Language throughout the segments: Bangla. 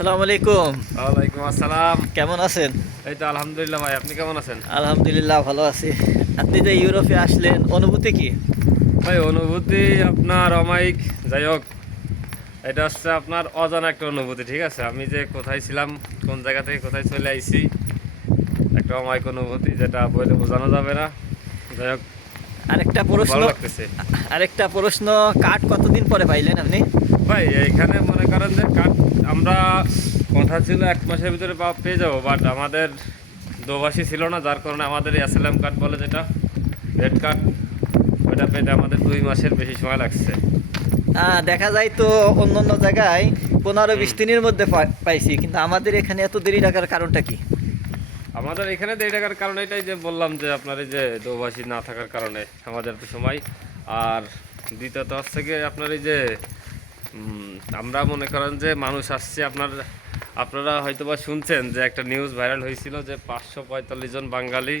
আসসালামু আলাইকুম। ওয়ালাইকুম আসসালাম। কেমন আছেন? এই তো আলহামদুলিল্লাহ ভাই, আপনি কেমন আছেন? আলহামদুলিল্লাহ ভালো আছি। আপনি যে ইউরোপে আসলেন, অনুভূতি কি? ভাই অনুভূতি আপনার অমায়িক। যাই হোক, এটা হচ্ছে আপনার অজানা একটা অনুভূতি। ঠিক আছে, আমি যে কোথায় ছিলাম, কোন জায়গা থেকে কোথায় চলে আইছি, একটা অমায়িক অনুভূতি যেটা বলে বোঝানো যাবে না। যাই হোক, আরেকটা খুব প্রশ্ন ভালো লাগতেছে। আরেকটা প্রশ্ন, কার্ড কতদিন পরে পাইলেন আপনি? ভাই এইখানে মনে করেন যে কার্ড আমরা কথা ছিল 1 মাসের ভিতরে পেয়ে যাবো, বাট আমাদের দোভাষী ছিল না, যার কারণে আমাদের অ্যাসাইলাম কার্ড বলে যেটা, রেড কার্ড, ওটা পেতে আমাদের 2 মাসের বেশি সময় লাগছে। দেখা যায় তো অন্য অন্য জায়গায় 15-20 দিনের মধ্যে পাইছি, কিন্তু আমাদের এখানে এত দেরি লাগার কারণটা কি? আমাদের এখানে দেরি টাকার কারণ এটাই যে বললাম, যে আপনার এই যে দোভাষী না থাকার কারণে আমাদের তো সময়। আর দ্বিতীয়ত হচ্ছে গিয়ে আপনার এই যে আমরা মনে করেন যে মানুষ আসছে আপনারা হয়তো বা শুনছেন যে একটা নিউজ ভাইরাল হয়েছিল যে 545 জন বাঙালি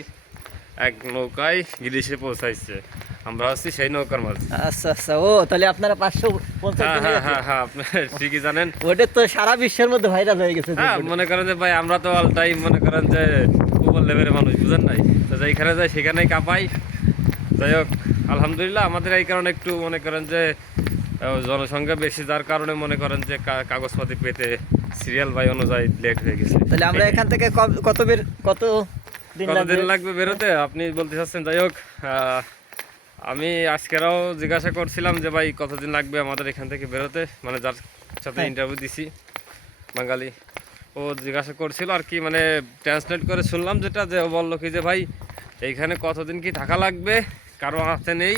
এক নৌকায় গ্রিসে পৌঁছাইছে। আমরা হচ্ছি সেই নৌকার মাঝে। আচ্ছা আচ্ছা, ও তাহলে আপনারা 550 হ্যাঁ দিন হ্যাঁ হয়ে গেছে। হ্যাঁ হ্যাঁ, আপনি ঠিকই জানেন। ওটা তো সারা বিশ্বের মধ্যে ভাইরাল হয়ে গেছে। হ্যাঁ, মনে করেন যে ভাই আমরা তো অল টাইম মনে করেন যে উপর লেভেলের মানুষ, বুঝেন নাই তো, যেখানে যাই সেখানেই কাঁপাই। যাই হোক, আলহামদুলিল্লাহ আমাদের এই কারণে একটু মনে করেন যে জনসংখ্যা বেশি, যার কারণে মনে করেন যে কাগজপাতি পেতে সিরিয়াল বাই অনুযায়ী লেট হয়ে গেছে। তাহলে আমরা এখান থেকে কত দিন লাগবে? কতদিন লাগবে বেরোতে আপনি বলতে চাচ্ছেন? যাই হোক, আমি আজকেরাও জিজ্ঞাসা করছিলাম যে ভাই কতদিন লাগবে আমাদের এখান থেকে বেরোতে, মানে যার সাথে ইন্টারভিউ দিছি বাঙালি, ও জিজ্ঞাসা করছিল আর কি, মানে ট্রান্সলেট করে শুনলাম যেটা, যে ও বললো কি যে ভাই এইখানে কতদিন কি থাকা লাগবে কারো হাতে নেই,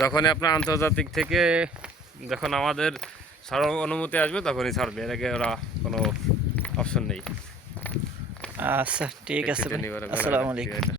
যখনই আপনার আন্তর্জাতিক থেকে যখন আমাদের ছাড়ার অনুমতি আসবে তখনই ছাড়বে, এর আগে ওরা কোনো অপশন নেই। আচ্ছা ঠিক আছে ভাই। নিবার আসসালামু আলাইকুম।